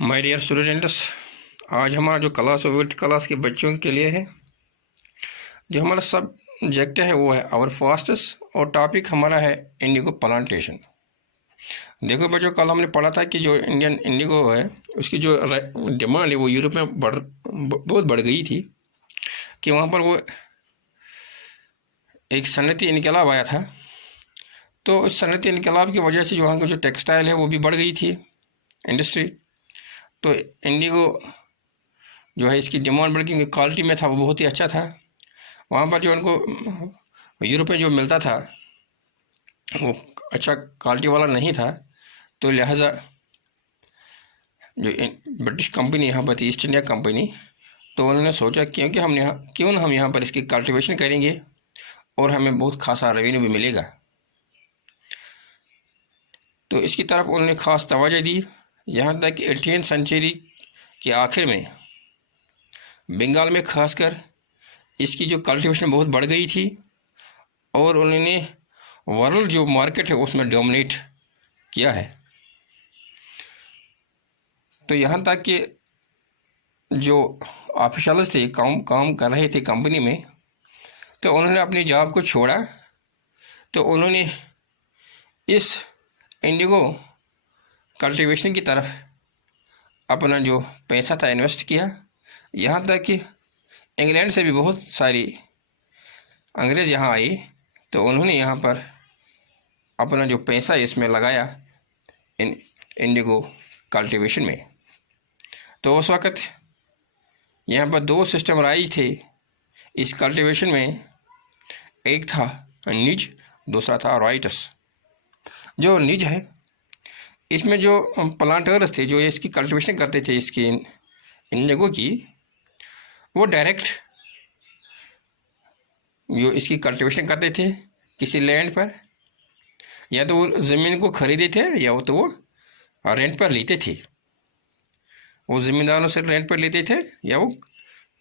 My dear students, आज हमारा जो क्लास है 8th क्लास के बच्चों के लिए है। जो हमारा सब्जेक्ट है वो है आवर फास्टेस्ट और टॉपिक हमारा है इंडिगो प्लांटेशन। देखो बच्चों, कल हमने पढ़ा था कि जो इंडियन इंडिगो है उसकी जो डिमांड है वो यूरोप में बहुत बढ़ गई थी, कि वहाँ पर वो एक सनती इनकलाब आया था। तो उस सनती इनकलाब की वजह से जो वहाँ का जो टेक्सटाइल है वो भी बढ़ गई थी इंडस्ट्री। तो इंडिगो जो है इसकी डिमांड बढ़ गई, क्वालिटी में था वो बहुत ही अच्छा था। वहाँ पर जो उनको यूरोप में जो मिलता था वो अच्छा क्वालिटी वाला नहीं था, तो लिहाजा जो ब्रिटिश कंपनी यहाँ पर थी, ईस्ट इंडिया कंपनी, तो उन्होंने सोचा क्यों हम यहाँ पर इसकी कल्टीवेशन करेंगे और हमें बहुत खासा रेवेन्यू भी मिलेगा। तो इसकी तरफ उन्होंने ख़ास तवज्जो दी। यहाँ तक कि 18th सेंचुरी के आखिर में बंगाल में खासकर इसकी जो कल्टीवेशन बहुत बढ़ गई थी और उन्होंने वर्ल्ड जो मार्केट है उसमें डोमिनेट किया है। तो यहाँ तक कि जो ऑफिशियल्स थे काम कर रहे थे कंपनी में, तो उन्होंने अपनी जॉब को छोड़ा। तो उन्होंने इस इंडिगो कल्टीवेशन की तरफ अपना जो पैसा था इन्वेस्ट किया। यहाँ तक कि इंग्लैंड से भी बहुत सारी अंग्रेज़ यहाँ आई, तो उन्होंने यहाँ पर अपना जो पैसा इसमें लगाया इंडिगो कल्टीवेशन में। तो उस वक़्त यहाँ पर दो सिस्टम राइज थे इस कल्टीवेशन में। एक था निज, दूसरा था राइटस। जो निज है इसमें जो प्लांटर्स थे जो इसकी कल्टीवेशन करते थे इसकी इंडिगो की, वो डायरेक्ट जो इसकी कल्टीवेशन करते थे किसी लैंड पर, या तो वो ज़मीन को खरीदे थे या तो वो रेंट पर लेते थे। वो ज़मींदारों से रेंट पर लेते थे या वो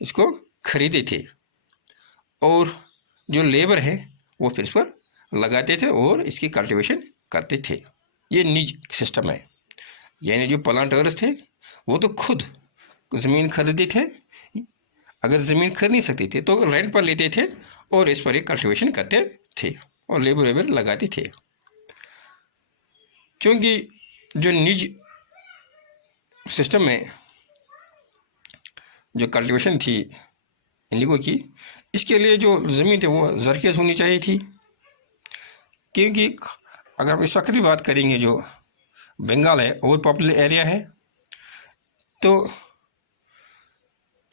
इसको खरीदे थे, और जो लेबर है वो फिर इस पर लगाते थे और इसकी कल्टीवेशन करते थे। ये निज सिस्टम है। यानी जो प्लांटर्स थे वो तो खुद ज़मीन खरीदते थे, अगर ज़मीन खरीद नहीं सकते थे तो रेंट पर लेते थे और इस पर एक कल्टीवेशन करते थे और लेबर लगाते थे। क्योंकि जो निज सिस्टम में जो कल्टीवेशन थी इंडिगो की, इसके लिए जो ज़मीन थी वो ज़रख़ीज़ होनी चाहिए थी। क्योंकि अगर हम इस वक्त भी बात करेंगे, जो बंगाल है ओवर पॉपुलर एरिया है, तो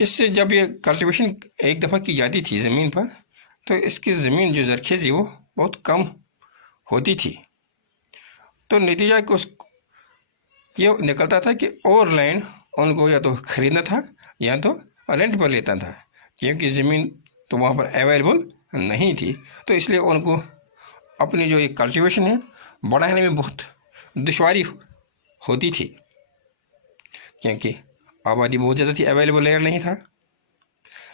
इससे जब ये कल्टीवेशन एक दफ़ा की जाती थी ज़मीन पर, तो इसकी ज़मीन जो ज़रख़ीज़ वो बहुत कम होती थी। तो नतीजा कुछ ये निकलता था कि और लैंड उनको या तो ख़रीदना था या तो रेंट पर लेता था, क्योंकि ज़मीन तो वहाँ पर अवेलेबल नहीं थी। तो इसलिए उनको अपनी जो ये कल्टीवेशन है बढ़ाने में बहुत दुश्वारी होती थी, क्योंकि आबादी बहुत ज़्यादा थी, अवेलेबल लैंड नहीं था।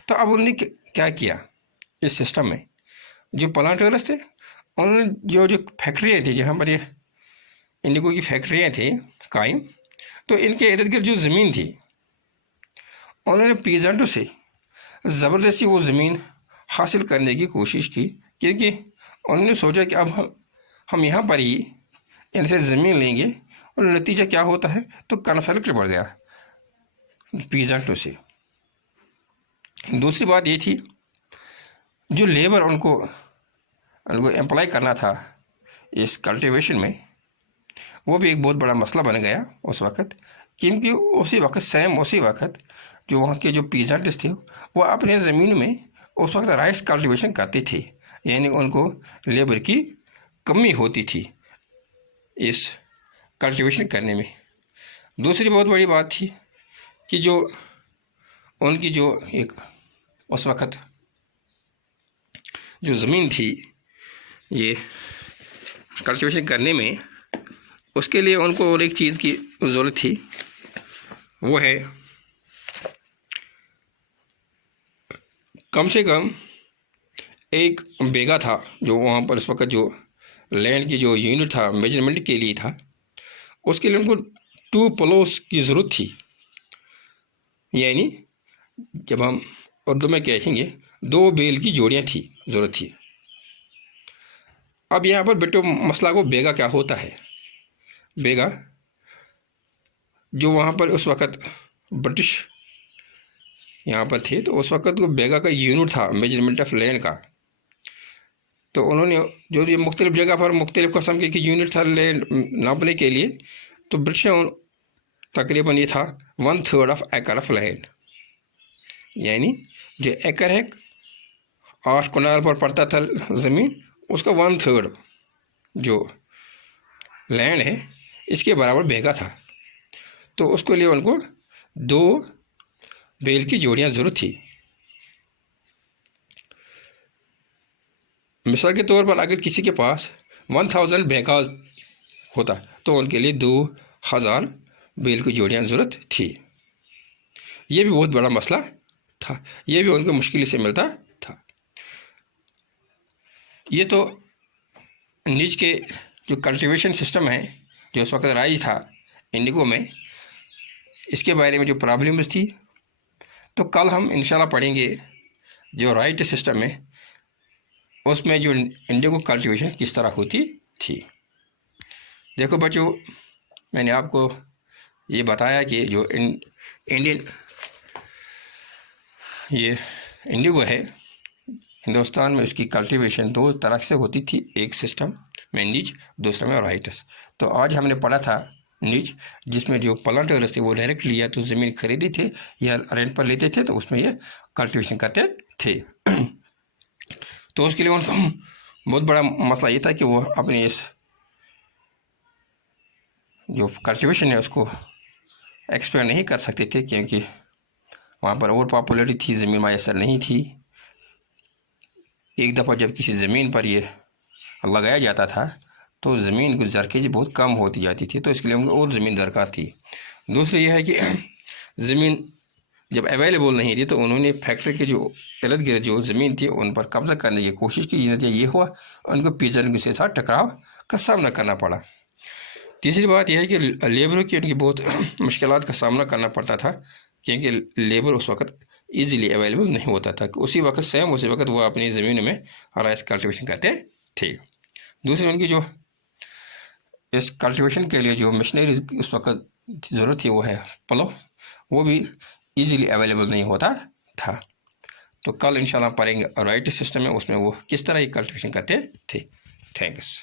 तो अब उन्होंने क्या किया, इस सिस्टम में जो प्लांटर्स थे उन्होंने जो फैक्ट्रियाँ थी जहाँ पर ये इंडिगो की फैक्ट्रियाँ थी कायम, तो इनके इर्द गिर्द जो ज़मीन थी उन्होंने पीजेंटों से ज़बरदस्ती वो ज़मीन हासिल करने की कोशिश की। क्योंकि उन्होंने सोचा कि अब हम यहाँ पर ही इनसे ज़मीन लेंगे, और नतीजा क्या होता है, तो कन्फ्लिक्ट बढ़ गया पीजेंटों से। दूसरी बात ये थी, जो लेबर उनको एम्प्लॉय करना था इस कल्टीवेशन में, वो भी एक बहुत बड़ा मसला बन गया उस वक़्त। क्योंकि उसी वक़्त जो वहाँ के जो पीजेंट्स थे वो अपने ज़मीन में उस वक्त राइस कल्टीवेशन करते थे, यानी उनको लेबर की कमी होती थी इस कल्टीवेशन करने में। दूसरी बहुत बड़ी बात थी कि जो उनकी जो एक उस वक़्त जो ज़मीन थी ये कल्टीवेशन करने में, उसके लिए उनको और एक चीज़ की ज़रूरत थी, वो है कम से कम एक बेगा था जो वहाँ पर उस वक़्त जो लैंड की जो यूनिट था मेजरमेंट के लिए था, उसके लिए उनको 2 प्लॉट्स की ज़रूरत थी। यानी जब हम उर्दू में कहेंगे 2 बैल की जोड़ियाँ थी, ज़रूरत थी। अब यहाँ पर बेटो मसला को बेगा क्या होता है। बेगा जो वहाँ पर उस वक़्त ब्रिटिश यहाँ पर थे, तो उस वक़्त को बेगा का यूनिट था मेजरमेंट ऑफ लैंड का। तो उन्होंने जो ये मुख्तलिफ़ जगह पर मुख्तलिफ़ किस्म के यूनिट था लैंड नापने के लिए, तो ब्रिटिश ने तकरीबन ये था 1/3 ऑफ एकड़ ऑफ लैंड, यानी जो एकड़ है 8 कनाल पर पड़ता था ज़मीन, उसका 1/3 जो लैंड है इसके बराबर बेगा था। तो उसके लिए उनको 2 बैल की जोड़ियाँ ज़रूरत थी। मिसाल के तौर पर अगर किसी के पास 1000 बेगाज होता तो उनके लिए 2000 बैल की जोड़ियाँ ज़रूरत थी। ये भी बहुत बड़ा मसला था, ये भी उनको मुश्किल से मिलता था। ये तो नीच के जो कल्टीवेशन सिस्टम है जो उस वक्त राइज था इंडिगो में, इसके बारे में जो प्रॉब्लम्स थी, तो कल हम इंशाल्लाह पढ़ेंगे जो राइट सिस्टम है उसमें जो इंडिगो कल्टीवेशन किस तरह होती थी। देखो बच्चों, मैंने आपको ये बताया कि जो इंडियन ये इंडिगो है हिंदुस्तान में, उसकी कल्टीवेशन 2 तरह से होती थी, एक सिस्टम में नीच, दूसरा में राइट्स। तो आज हमने पढ़ा था नीच, जिसमें जो प्लांटर्स थे वो डायरेक्ट लिया तो ज़मीन खरीदी थे या रेंट पर लेते थे, तो उसमें ये कल्टीवेशन करते थे। तो उसके लिए उनको बहुत बड़ा मसला ये था कि वो अपने इस जो कल्टीवेशन है उसको एक्सपेंड नहीं कर सकते थे, क्योंकि वहाँ पर ओवर पॉपुलरिटी थी, ज़मीन मैसर नहीं थी। एक दफ़ा जब किसी ज़मीन पर ये लगाया जाता था तो ज़मीन की ज़रखेज़ बहुत कम होती जाती थी, तो इसके लिए उनको और ज़मीन दरकार थी। दूसरी यह है कि ज़मीन जब अवेलेबल नहीं थी तो उन्होंने फैक्ट्री के जो इर्द गिर्द जो ज़मीन थी उन पर कब्ज़ा करने की कोशिश की, नतीजा ये हुआ उनको पीजन के साथ टकराव का सामना करना पड़ा। तीसरी बात यह है कि लेबर की उनकी बहुत मुश्किलात का सामना करना पड़ता था, क्योंकि लेबर उस वक्त ईज़िली अवेलेबल नहीं होता था। उसी वक्त वो अपनी ज़मीन में राइस कल्टिवेशन करते थे। दूसरी उनकी जो इस कल्टिवेशन के लिए जो मशीनरी उस वक्त ज़रूरत थी वो है प्लो, वो भी ईज़िली अवेलेबल नहीं होता था। तो कल इंशाल्लाह पढ़ेंगे राइट सिस्टम है उसमें वो किस तरह ये कल्टिवेशन करते थे। थैंक्स।